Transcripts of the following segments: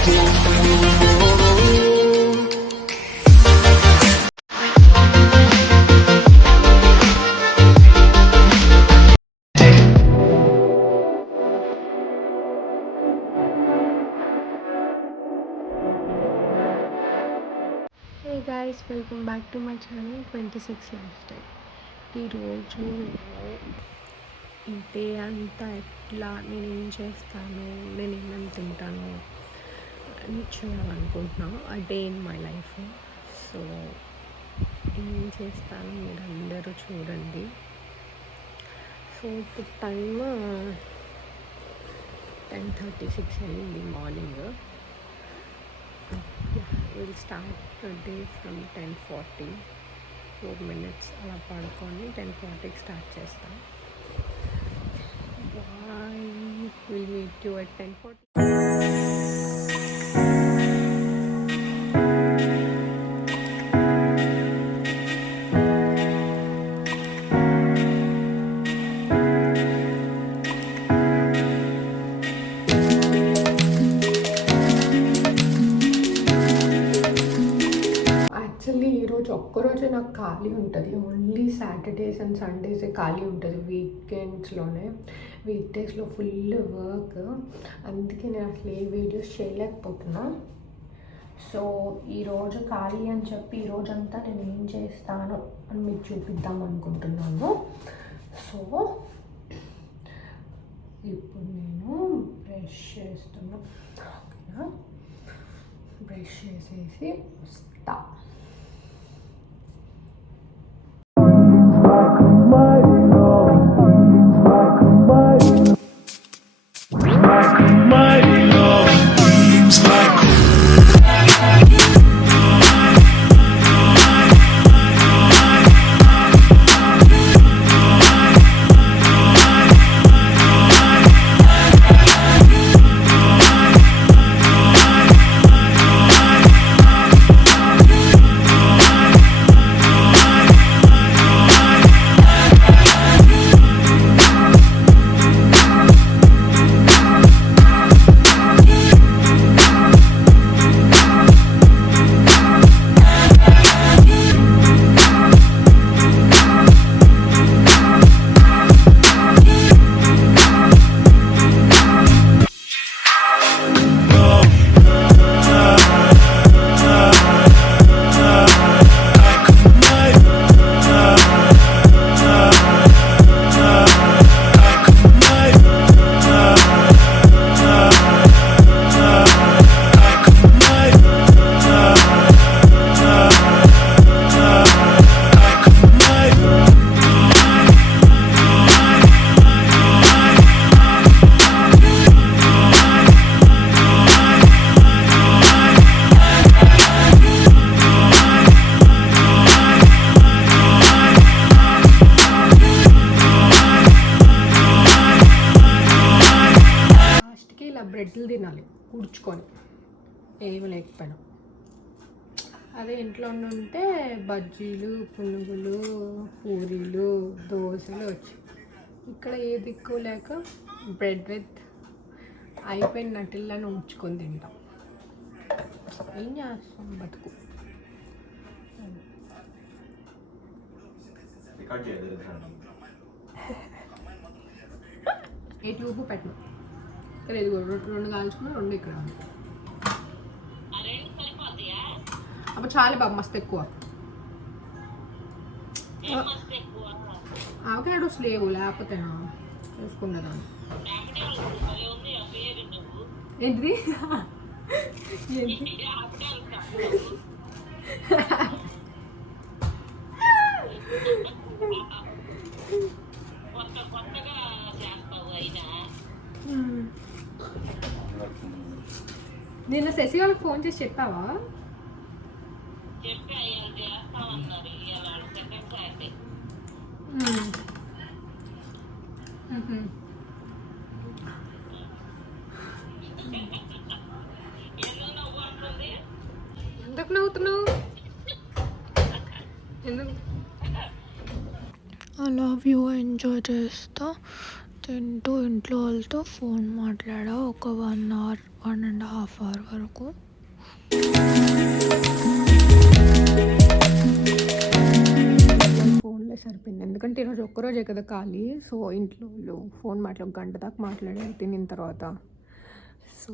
Hey guys, welcome back to my channel 26 Lifestyle. ఈరోజు ఈ day అంతా ఎట్లా నేనేం చేస్తాను, నేను ఏమేమి తింటాను అని చేయాలనుకుంటున్నాను. ఆ day in my life. So ఏం చేస్తాను మీరు అందరూ చూడండి. సో ఇప్పుడు టైమ్ 10:36 అయింది morning. Will start the day from 10:40. 4 minutes అలా పడుకొని 10:40కి స్టార్ట్ చేస్తాం. Bye, will meet you at 10:40. Actually ఈరోజు ఒక్కరోజే నాకు ఖాళీ ఉంటుంది. ఓన్లీ సాటర్డేస్ అండ్ సండేసే ఖాళీ ఉంటుంది. వీకెండ్స్లోనే, వీక్ డేస్లో ఫుల్ వర్క్. అందుకే నేను అసలు ఏ వీడియోస్ చేయలేకపోతున్నా. సో ఈరోజు ఖాళీ అని చెప్పి ఈరోజంతా నేను ఏం చేస్తాను అని మీకు చూపిద్దాం అనుకుంటున్నాను. సో ఇప్పుడు నేను బ్రష్ చేస్తున్నా. ఓకేనా, బ్రష్ చేసేసి వస్తా. బ్రెడ్లు తినాలి కూర్చుకొని, ఏమి లేకపోయినా. అదే ఇంట్లో ఉంటే బజ్జీలు, పునుగులు, పూరీలు, దోశలు వచ్చి. ఇక్కడ ఏ దిక్కు లేక బ్రెడ్ విత్ అయిపోయిన నటిల్లని ఉంచుకొని తింటాం. ఏం చేస్తాం బతుకు. ఏ ట్యూబ్ పెట్టను. ఇక్కడ ఇది రెండు కాల్చుకున్నా, రెండు ఇక్కడ. అప్పుడు చాలా బాబు, మస్తు ఎక్కువ. అవకాడోస్ లేవు, లేకపోతేనా చూసుకున్నదాన్ని. ఏంటిది? నిన్న శశి వాళ్ళకి ఫోన్ చేసి చెప్పావా? ఎందుకు నవ్వుతున్నావు? ఎందుకు? అలా వ్యూ ఎంజాయ్ చేస్తా తింటూ ఇంట్లో వాళ్ళతో ఫోన్ మాట్లాడా. ఒక 1 hour 1.5 hour వరకు. ఫోన్లో సరిపోయింది, ఎందుకంటే ఈరోజు ఒక్కరోజే కదా ఖాళీ. సో ఇంట్లో వాళ్ళు ఫోన్ గంట దాకా మాట్లాడారు తినిన తర్వాత. సో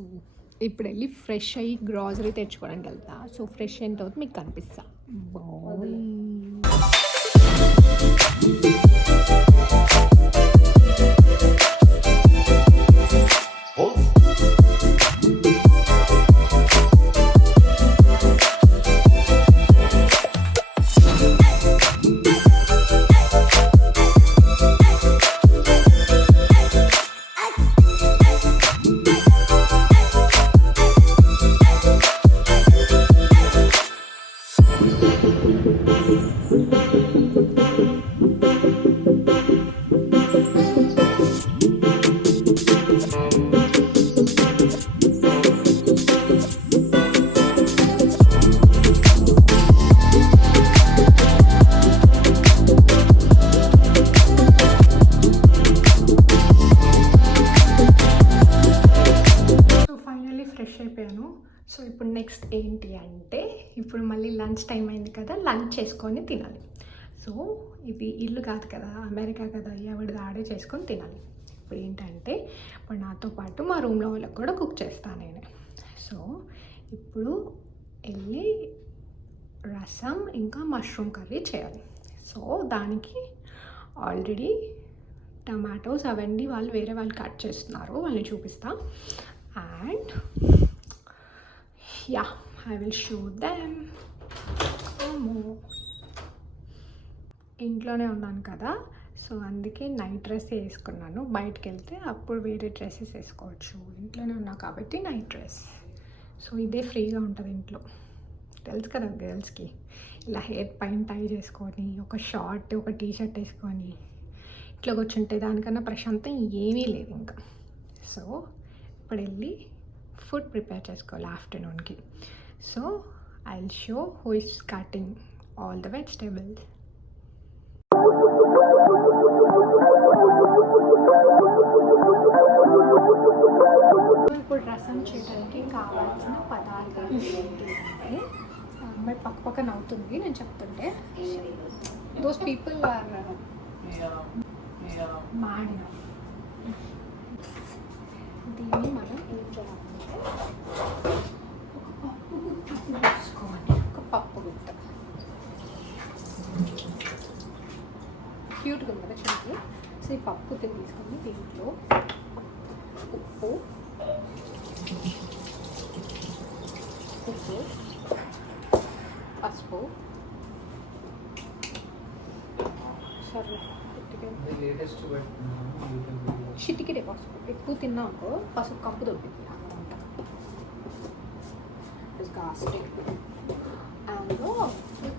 ఇప్పుడు వెళ్ళి ఫ్రెష్ అయ్యి గ్రాసరీ తెచ్చుకోవడానికి వెళ్తా. సో ఫ్రెష్ అయిన తర్వాత మీకు కనిపిస్తా. బాయ్. సో ఇప్పుడు నెక్స్ట్ ఏంటి అంటే, ఇప్పుడు మళ్ళీ లంచ్ టైం అయింది కదా, లంచ్ చేసుకొని తినాలి. సో ఇది ఇల్లు కాదు కదా, అమెరికా కదా, ఎవరిది ఆడే చేసుకొని తినాలి. ఇప్పుడు ఏంటంటే, ఇప్పుడు నాతో పాటు మా రూమ్లో వాళ్ళకి కూడా కుక్ చేస్తాను నేను. సో ఇప్పుడు వెళ్ళి రసం ఇంకా మష్రూమ్ కర్రీ చేయాలి. సో దానికి ఆల్రెడీ టమాటోస్ అవన్నీ వాళ్ళు వేరే వాళ్ళు కట్ చేస్తున్నారు, వాళ్ళని చూపిస్తా. And yeah, I will show them. ఇంట్లోనే ఉన్నాను కదా, సో అందుకే నైట్ డ్రెస్ వేసుకున్నాను. బయటకు వెళ్తే అప్పుడు వేరే డ్రెస్సెస్ వేసుకోవచ్చు. ఇంట్లోనే ఉన్నా కాబట్టి నైట్ డ్రెస్. సో ఇదే ఫ్రీగా ఉంటుంది ఇంట్లో, తెలుసు కదా గర్ల్స్కి. ఇలా హెయిర్ పైన టై చేసుకొని ఒక షార్ట్ ఒక టీ షర్ట్ వేసుకొని ఇట్లా కూర్చుంటే దానికన్నా ప్రశాంతం ఏమీ లేదు ఇంకా. సో ఇప్పుడు వెళ్ళి ఫుడ్ ప్రిపేర్ చేసుకోవాలి ఆఫ్టర్నూన్కి. So I will show who is cutting all the vegetables. ఇప్పుడు రసం చేయడానికి కావాల్సిన పదార్థాలు ఏంటంటే, అమ్మాయి పక్క పక్కన అవుతుంది నేను చెప్తుంటే. Those people are mad enough. దీన్ని మనం ఏం చేయాలంటే, ఒక పప్పు గుత్త క్యూట్గా ఉంది కదా చూడండి. సో ఈ పప్పు గుత్త తీసుకొని దీంట్లో ఉప్పు పసుపు, సరే చిటికెడే పసుపు. ఎక్కువ తిన్నాకో పసుపు కంపు దొరుకుతుంది అనమాట. అందులో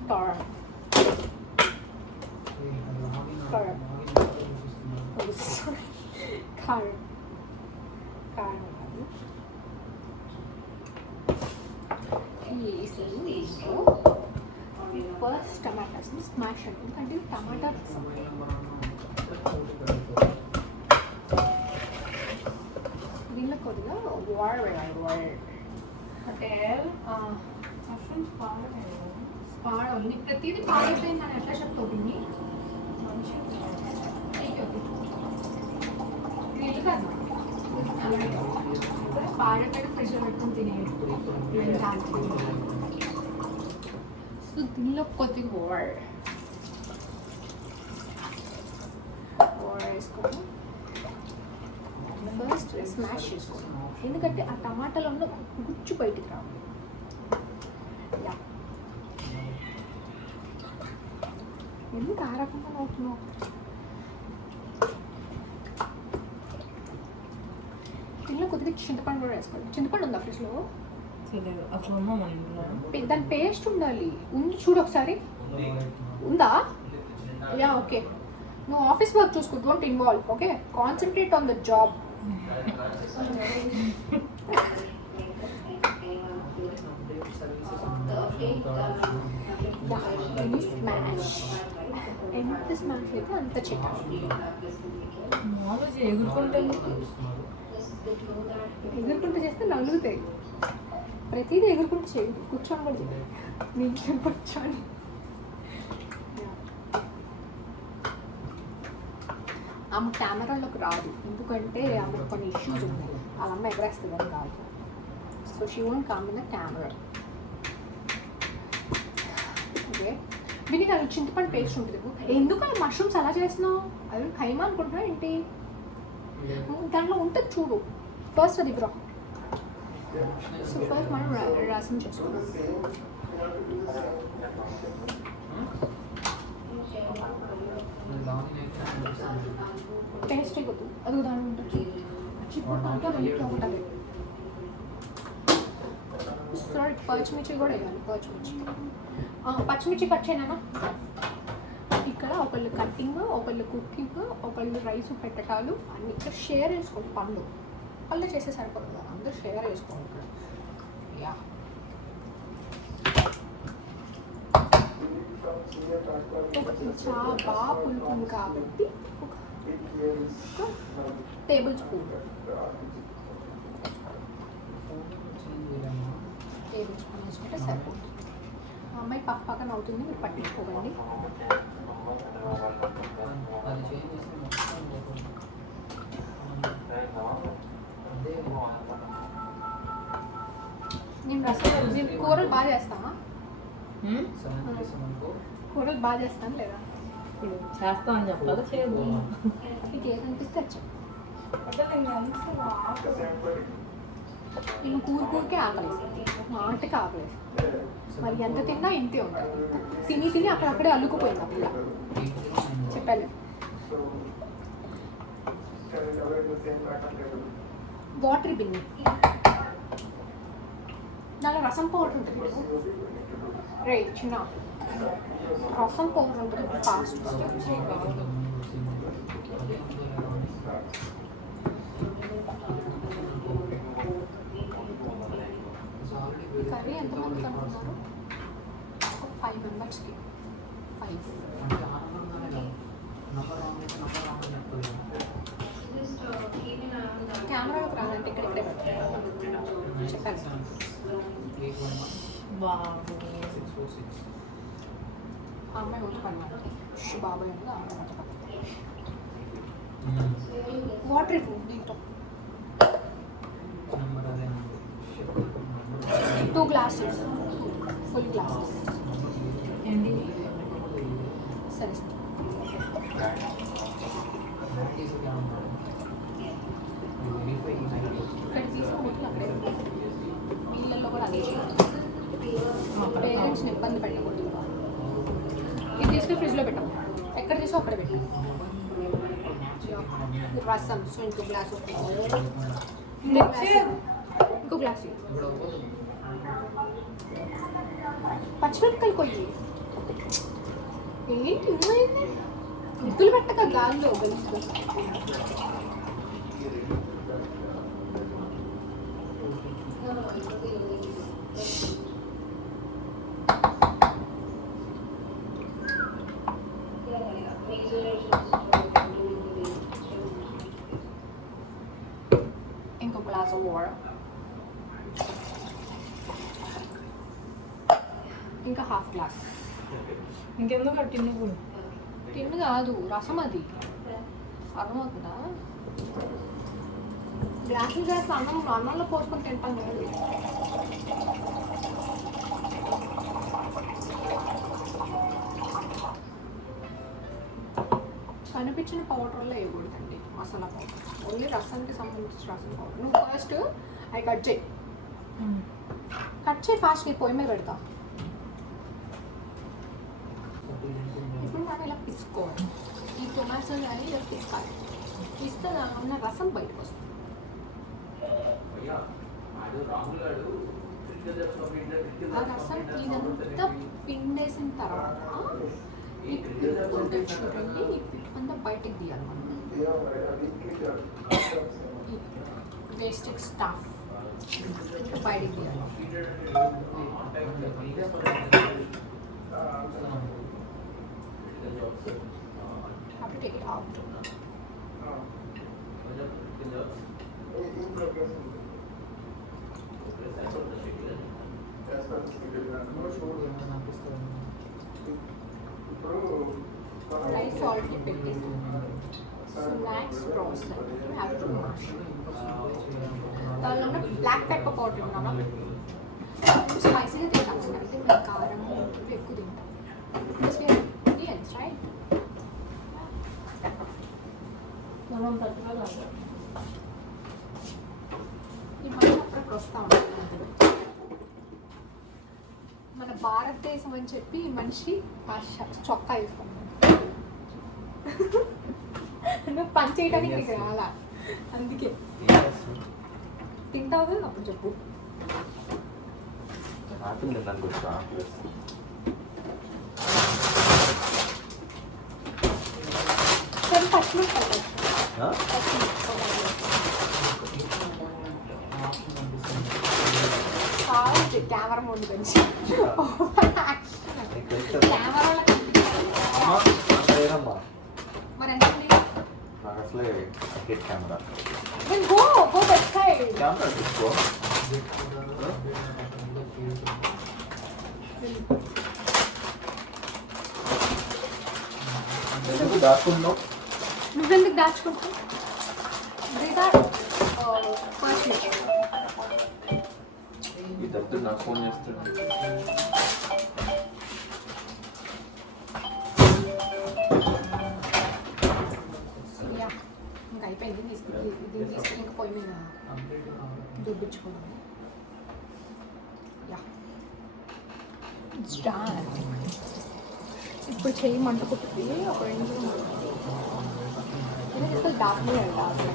కారం కారం కారం కారం వేసి ఫస్ట్ టమాటాస్ని స్మాష్ అండి, ఎందుకంటే టమాటా దీనిలో కొద్దిగా వాటర్ వేయాలి. వాటర్ అంటే పాడవు, నీకు ప్రతిదీ పాడైపోయింది అని ఎట్లా చెప్తావు? దీన్ని ఇల్లు కాదు, పాడైపోయిన ఫ్రిడ్జ్లో పెట్టుకుని తినేది. సో దీనిలో కొద్దిగా వాటర్ వేసుకొని ఫస్ట్ స్మాష్ చేసుకోండి, ఎందుకంటే ఆ టమాటాలో ఉన్న గుజ్జు బయటికి రావాలి. ఎందుకు ఆ రకంగా అవుతున్నావు? దీనిలో కొద్దిగా చింతపండు కూడా వేసుకోవాలి. చింతపండు ఉందా ఫ్రిడ్జ్లో? దాని పేస్ట్ ఉండాలి. ఉంది చూడు ఒకసారి, ఉందా? Yeah okay. నువ్వు ఆఫీస్ వర్క్ చూసుకో, don't involve. Okay, concentrate on the job. Smash ఎంత స్మాష్ అయితే అంత చికెన్. ఎగురుకుంటూ చేస్తే నలుగుతాయి. ప్రతిదీ ఎగురుకుంటూ చేయండి. కూర్చొని కూడా చేయండి. నీకు కూర్చొని ఆమె కెమెరాలోకి రాదు, ఎందుకంటే ఆమె కొన్ని ఇష్యూస్ ఉన్నాయి. వాళ్ళ అమ్మ ఎగరేస్తుంది అని కాదు. So she won't come in the camera. Okay, దీనికి అది చింతపండు పేస్ట్ ఉంటుంది. ఎందుకు ఆ మష్రూమ్స్ అలా చేస్తున్నావు? అది ఖైమా అనుకుంటున్నా ఏంటి? దాంట్లో ఉంటుంది చూడు. ఫస్ట్ అది బ్రా. సో ఫస్ట్ మనం రసం చేసుకుంటాం. టేస్టే కొద్దు అది దాని ఉంటుంది. చిప్పుడు అంతా వెనక్కి ఉంటుంది. సారీ, పచ్చిమిర్చి కూడా వేయాలి. పచ్చిమిర్చి కట్ చేయనా? ఇక్కడ ఒకళ్ళు కట్టింగ్, ఒకళ్ళు కుకింగ్, ఒకళ్ళు రైస్ పెట్టటాలు అన్ని ఇక్కడ షేర్ చేసుకోండి. పళ్ళు చేస్తే సరిపోదు కదా, అందరూ షేర్ చేసుకోండి ఇక్కడ. యా, చాలా బాగా పులుపుంది కాబట్టి ఒక టేబుల్ స్పూన్ వేసుకుంటే సరిపోతుంది. మా అమ్మాయి పక్కన అవుతుంది, మీరు పట్టించుకోకండి. నేను రసం కూరలు బాగా చేస్తామా? కూరలు బాగా చేస్తాను లేదా? చేస్తా అని చెప్పాలి. చేయదు. నీకు ఏదనిపిస్తే వచ్చా. నేను కూరకే ఆకలిస్తాను, మాటకి ఆకలిస్తాను. మరి ఎంత తిన్నా ఇంతే ఉంటుంది. తిని అక్కడక్కడే అల్లుకుపోయింది ఆ పిల్ల. చెప్పాను. వాటర్ బిన్ని దానిలో రసం పౌడర్ ఉంటుంది. రే చిన్న రసం పౌడర్ ఉంటుంది. ఫాస్ట్ కర్రీ ఎంతమంది అనుకున్నారు? ఒక 5 మెంబర్స్కి. 5 కెమెరాలోకి రాదంటే ఇక్కడిక్కడే పెట్టాను. చెప్పాను. అమ్మాయి వండుకున్నాను. బాబాయ్ ఉంది, అమ్మాయి వండుకున్నాను. వాటర్ ఇవ్వు దీంతో. 2 glasses, ఫుల్ గ్లాసెస్. సరే సార్. ఇక్కడ తీసుకుంటే అక్కడే వీళ్ళల్లో కూడా అదే చేయాలి. మా పేరెంట్స్ని ఇబ్బంది పెట్టకూడదు. ఇది తీసుకుని ఫ్రిడ్జ్లో పెట్టాము. ఎక్కడ తీసో అక్కడ పెట్టాము. రసం. సో ఇంకో గ్లాస్, ఇంకో గ్లాస్. పచ్చిమిరపకాయలు కొయ్యి. ఏంటి గుర్తులు పెట్టక గాల్లో గెలుస్తూ. ఇంకో గ్లాస్ ఆఫ్ వాటర్. ఇంకా హాఫ్ గ్లాస్. ఇంకెందుకు టిన్ను కూడా? టిన్ను కాదు, రసం. అది అర్థమవుతుందా? గ్లాస్ అన్నంలో పోసుకొని తింటాం లేదు. కనిపించిన పౌడర్లో వేయకూడదండి మసాలా పౌడర్. ఓన్లీ రసానికి సంబంధించిన రసం పౌడర్. నువ్వు ఫస్ట్ అవి కట్ చేయి. ఫాస్ట్గా పొయ్యి మీద పెడతా. ఇప్పుడు మనం ఇలా పిసుకోవాలి. ఈ టొమాటో కానీ ఇలా పిసుకోవాలి. పిస్తే దానిలో ఉన్న రసం బయటకు వస్తుంది. ఆ రసం ఇదంతా పిండేసిన తర్వాత ఈ పిక్ చూడండి, ఈ పిక్ అంతా బయటకు తీయాలి మనం. వేస్టింగ్ స్టఫ్ బయటకు తీయాలి. Have to take it out. Rice already పెట్టేసి snacks process you have to mash దానిలో ఉన్న బ్లాక్ పెప్పర్ పౌడర్ ఉన్నాను స్పైసీగా తింటాం అయితే మేము కారం ఉప్పు ఎక్కువ తింటాం బికాస్ వీఆర్ ఇండియన్స్ రైట్ మనం తట్టుకోవాలి ఈ మధ్య అప్పుడప్పుడు వస్తూ ఉంటాం మన భారతదేశం అని చెప్పి ఈ మనిషి ఆ చొక్కా వేసుకున్నాడు నువ్వు పని చేయడానికి నీకు రాలా అందుకే తింటావు అప్పుడు చెప్పు సరే పచ్చిమిరపకాయలు కావాలి కెమెరా ముందు పెంచి కెమెరాలో మరి ఎంత then go that side నువ్వెందుకు దాచుకుంటావు నాకు ఫోన్ చేస్తాడు ఇంకా అయిపోయింది దీన్ని తీసుకుని ఇంకా పొయ్యి మీద దుబ్బించుకోవడం ఇప్పుడు చెయ్యి మంట కుట్టుకి ఒక 2 నిమిషాలు డాక్లే డాక్లే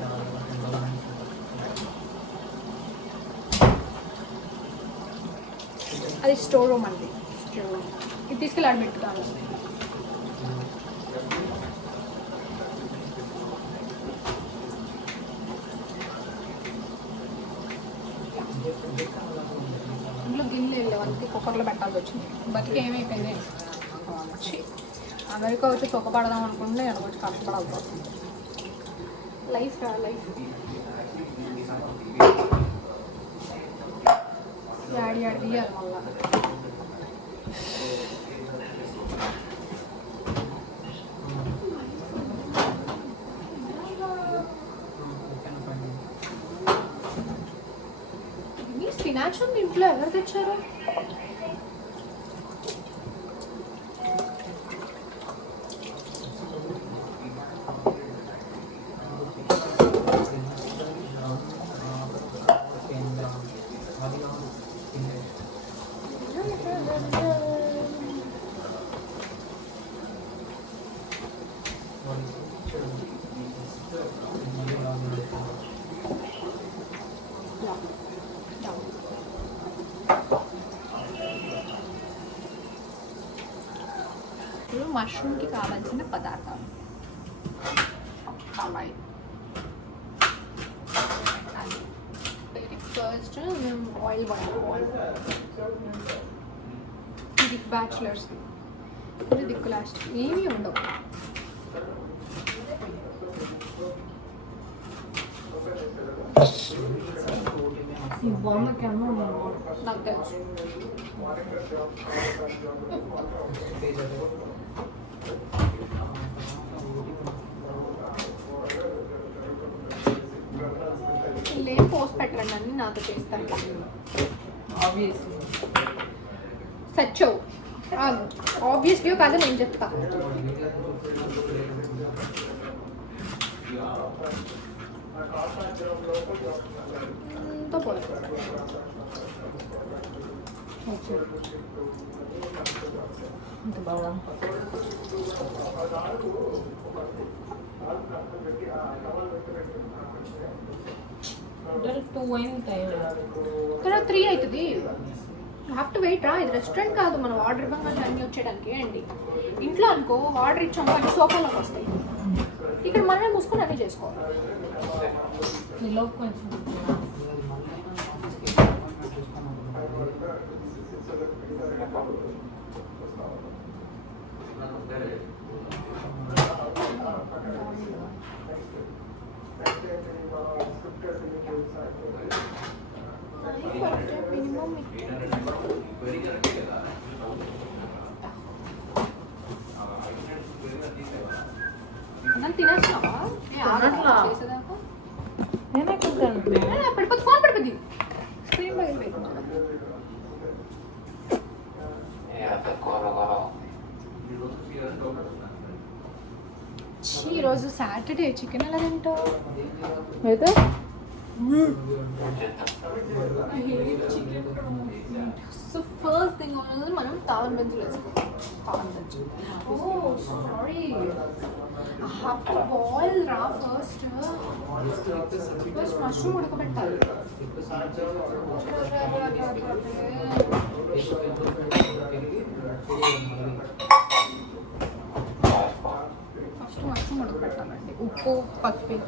అది స్టోర్ రూమ్ అండి స్టోర్ రూమ్ ఇది తీసుకెళ్ళి ఆడబెట్టుతాను ఇంట్లో గిన్నెలు వెళ్ళేవాళ్ళకి కుక్కర్లో పెట్టాల్సి వచ్చింది బతికి ఏమైపోయింది వచ్చి అమెరికా వచ్చి సుఖపడదాం అనుకుంటే ఎక్కడ వచ్చి కష్టపడాల్సి వస్తుంది లైఫ్ లైఫ్ యాడి తీయాలి మళ్ళా స్పినాచ్ ఉంది ఇంట్లో ఎవరు తెచ్చారు మష్రూమ్కి కావాల్సిన పదార్థాలు కళాయి ఫస్ట్ మేము ఆయిల్ వాడుకోవాలి ఇది బ్యాచులర్స్ ఇది దిక్కు లాస్ట్ ఏమీ ఉండవు బొమ్మకేమో నాకు తెలుసు లేం పోస్ట్ పెట్టండి అన్ని నాతో చేస్తాను ఆబ్వియస్లీ సచ్చో ఆబ్వియస్లీ కాదు నేను చెప్తా తో పోయి ఇంత బాగా టూ అయింది టైం తర్వాత 3 అవుతుంది హ్యావ్ టు వెయిట్ రా ఇది రెస్టారెంట్ కాదు మనం ఆర్డర్ ఇవ్వగానే అన్నీ వచ్చేయడానికి అండి ఇంట్లో అనుకో ఆర్డర్ ఇచ్చాము అన్ని సోఫాలోకి వస్తాయి ఇక్కడ మనమే మూసుకొని అన్నీ చేసుకోవాలి ఈలో కొంచెం మినిమం నన్ను తినేస్తున్నావా? తినట్లా. చేసేదాకా నేనే తింటాను. పడిపోతుంది, ఫోన్ పడిపోద్ది, స్క్రీన్ పగిలిపోయింది. ఈరోజు సాటర్డే చికెన్ ఎలా తింటావు? అయితే సో ఫస్ట్ థింగ్ ఉన్నది మనం తావన్ మెంతులు వేసుకోవాలి. తావన్ మెంతులు. Oh sorry, I have to boil raw first. First mushroom ఉడకబెట్టాలి. ఫస్ట్ మష్రూమ్ ఉడకబెట్టాలండి, ఉప్పు పసుపు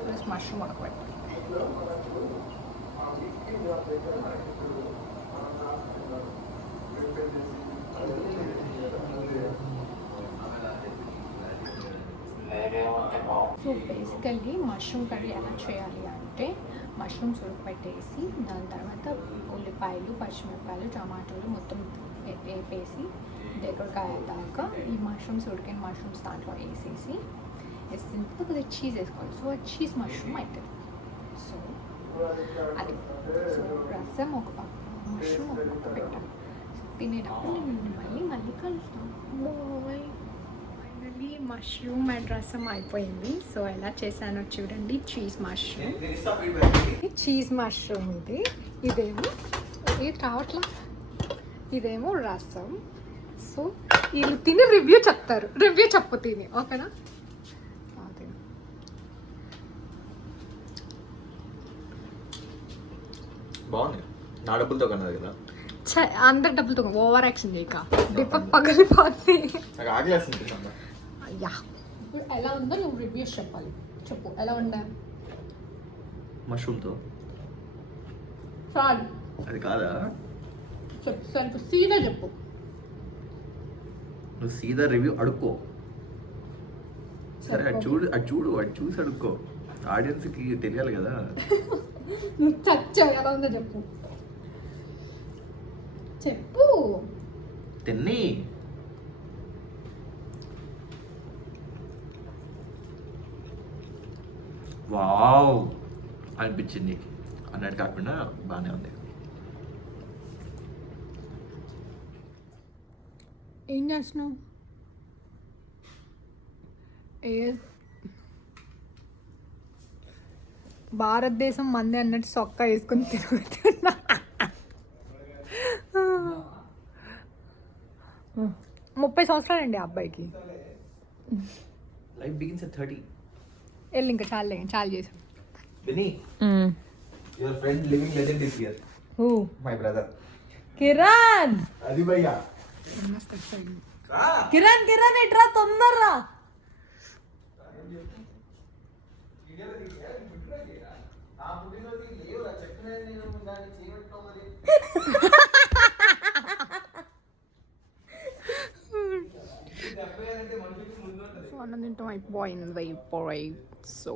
ప్లస్ మష్రూమ్ ఉడకబెట్టాలి. సో బేసికల్లీ మష్రూమ్ కర్రీ ఎలా చేయాలి అంటే మష్రూమ్స్ ఉడకబెట్టేసి దాని తర్వాత ఉల్లిపాయలు, పచ్చిమిరపకాయలు, టమాటోలు మొత్తం వేపేసి దగ్గరకాయ దాకా ఈ మష్రూమ్స్ ఉడికిన మష్రూమ్స్ దాంట్లో వేసేసి వేసిన కొద్దిగా చీజ్ వేసుకోవాలి. సో చీజ్ మష్రూమ్ అవుతుంది. సో అది సో రసం ఒక పక్క, మష్రూమ్ ఒక పక్క పెట్టాలి. తినేటప్పుడు నేను మళ్ళీ కలుస్తాను. బాయ్. ఫైనలీ మష్రూమ్ అండ్ రసం అయిపోయింది. సో ఎలా చేశానో చూడండి. చీజ్ మష్రూమ్ ఇదేమో ఇది రావట్లా, ఇదేమో రసం. సో వీళ్ళు తిని రివ్యూ చెప్తారు. రివ్యూ చెప్పు తిని, ఓకేనా? బాగుంది. నా డబ్బులతో కన్నది కదా. అందరి డబ్బులతో ఓవర్ యాక్షన్ చేయక దీపక్ పగిలిపోతుంది. నాకు ఆకలేస్తుంది. యా, ఇప్పుడు ఎలా ఉందో నువ్వు రివ్యూస్ చెప్పాలి. చెప్పు ఎలా ఉందా? మష్రూమ్తో చాలు, అది కాదా? చెప్పు సరే, సీదా చెప్పు. నువ్వు సీదా రివ్యూ అడుక్కో. సరే అది చూడు అది చూసి అడుక్కో. ఆడియన్స్కి తెలియాలి కదా. నువ్వు చచ్చావు, ఎలా ఉందో చెప్పు. చెప్పు. తిన్ని. వావ్ అనిపించింది అన్నట్టు కాకుండా బాగానే ఉంది. ఏం చేస్తున్నావు? భారతదేశం మంది అన్నట్టు సొక్కా వేసుకుని తిరుగుతున్నా. 30 సంవత్సరాలండి ఆ అబ్బాయికి. Life begins at 30. వెళ్ళి ఇంకా చాలు చేసాం. Vinny, your friend living legend is here. Who? My brother. Kiran అది భయ్యా. కిరణ్ ఇట్రా తొందరరా. సో అన్నం తింటాం అయిపోయి సో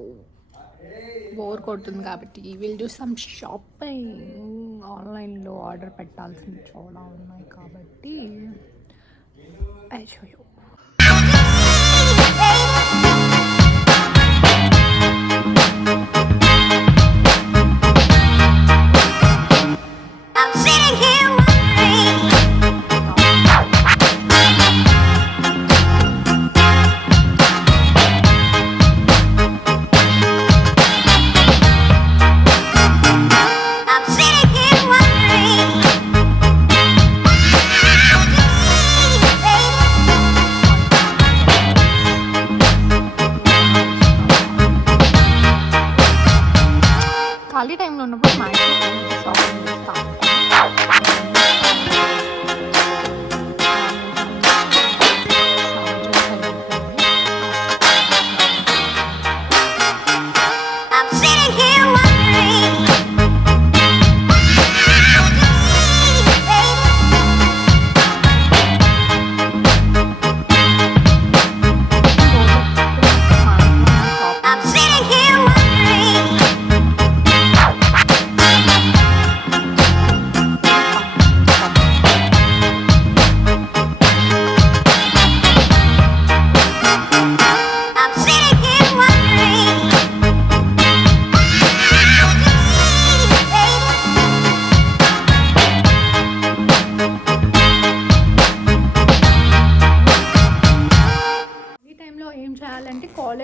బోర్ కొడుతుంది కాబట్టి విల్ డూ సమ్ షాపింగ్. ఆన్లైన్లో ఆర్డర్ పెట్టాల్సింది చాలా ఉన్నాయి కాబట్టి ఐ షో యూ.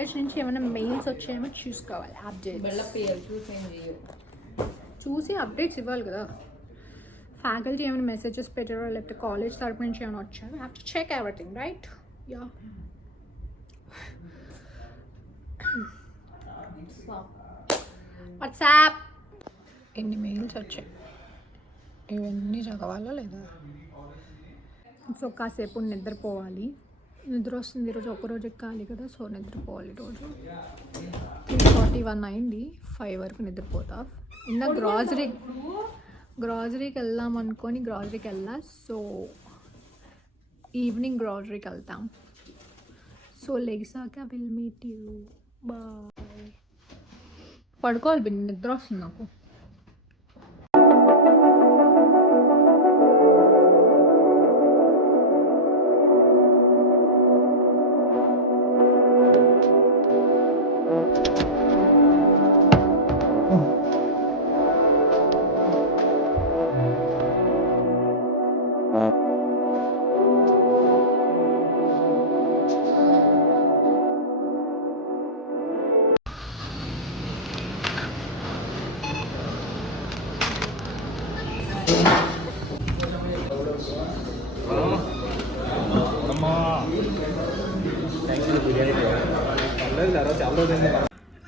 కాలేజ్ నుంచి ఏమైనా మెయిల్స్ వచ్చాయేమో చూసుకోవాలి చూసి అప్డేట్స్ ఇవ్వాలి కదా. ఫ్యాకల్టీ ఏమైనా మెసేజెస్ పెట్టారో లేకపోతే కాలేజ్ తరపు నుంచి ఏమైనా వచ్చారో have to check everything, right? Yeah. WhatsApp ఎన్ని మెయిల్స్ వచ్చాయి, ఇవన్నీ చదవాలా లేదా? సో కాసేపు నిద్రపోవాలి. నిద్ర వస్తుంది ఈరోజు, ఒక్కరోజు ఎక్కాలి కదా, సో నిద్రపోవాలి. ఈరోజు 3:41 అయింది, 5 వరకు నిద్రపోతా. ఇంకా గ్రాసరీకి వెళ్దాం అనుకొని గ్రాసరీకి వెళ్ళా. సో ఈవినింగ్ గ్రాసరీకి వెళ్తాం. సో లెగిసాక విల్ మీట్ యూ. బాయ్. పడుకోవాలి బిన్, నిద్ర వస్తుంది నాకు.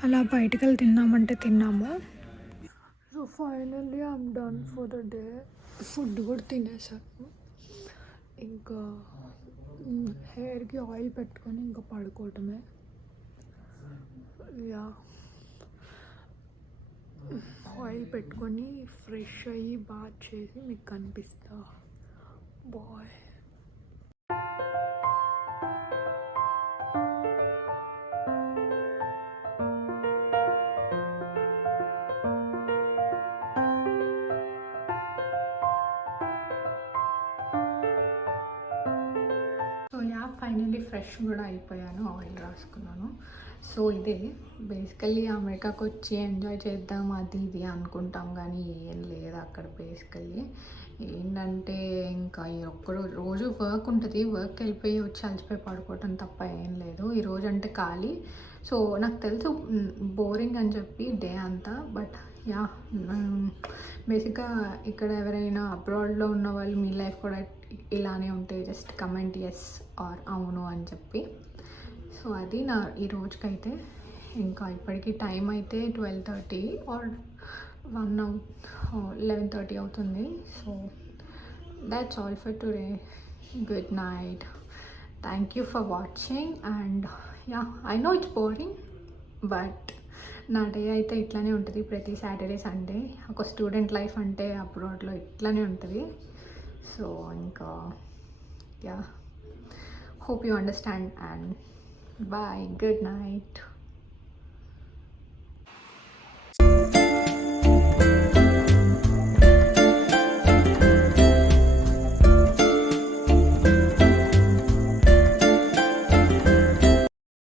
అలా బయటకు వెళ్ళి తిన్నామంటే తిన్నాము. So finally I'm done for the day. Food కూడా తినేసాను. ఇంకా హెయిర్కి ఆయిల్ పెట్టుకొని ఇంకా పడుకోవటమే. యా, ఆయిల్ పెట్టుకొని ఫ్రెష్ అయ్యి బాత్ చేసి మీకు కనిపిస్తా. బాయ్. ఫైనల్లీ ఫ్రెష్ కూడా అయిపోయాను, ఆయిల్ రాసుకున్నాను. సో ఇదే బేసికల్లీ అమెరికాకి వచ్చి ఎంజాయ్ చేద్దాం అది ఇది అనుకుంటాం, కానీ ఏం లేదు అక్కడ. బేసికల్లీ ఏంటంటే ఇంకా ఈ రోజు వర్క్ ఉంటుంది, వర్క్ వెళ్ళిపోయి వచ్చి అలసిపోయి పడుకోవటం తప్ప ఏం లేదు. ఈరోజు అంటే ఖాళీ. సో నాకు తెలుసు బోరింగ్ అని చెప్పి డే అంతా, బట్ యా, బేసిక్గా ఇక్కడ ఎవరైనా అబ్రాడ్లో ఉన్న వాళ్ళు మీ లైఫ్ కూడా ఇలానే ఉంటే జస్ట్ కమెంట్ ఎస్ ఆర్ అవును అని చెప్పి. సో అది నా ఈ రోజుకైతే. ఇంకా ఇప్పటికీ టైం అయితే 12:30 ఆర్ 11:30 అవుతుంది. So that's all for today. Good night. Thank you for watching. And yeah, I know it's boring, but నా డే అయితే ఇట్లానే ఉంటుంది ప్రతి సాటర్డే సండే. ఒక స్టూడెంట్ లైఫ్ అంటే అబ్రాడ్లో ఇట్లానే ఉంటుంది. సో ఇంకా yeah, hope you understand and bye, good night.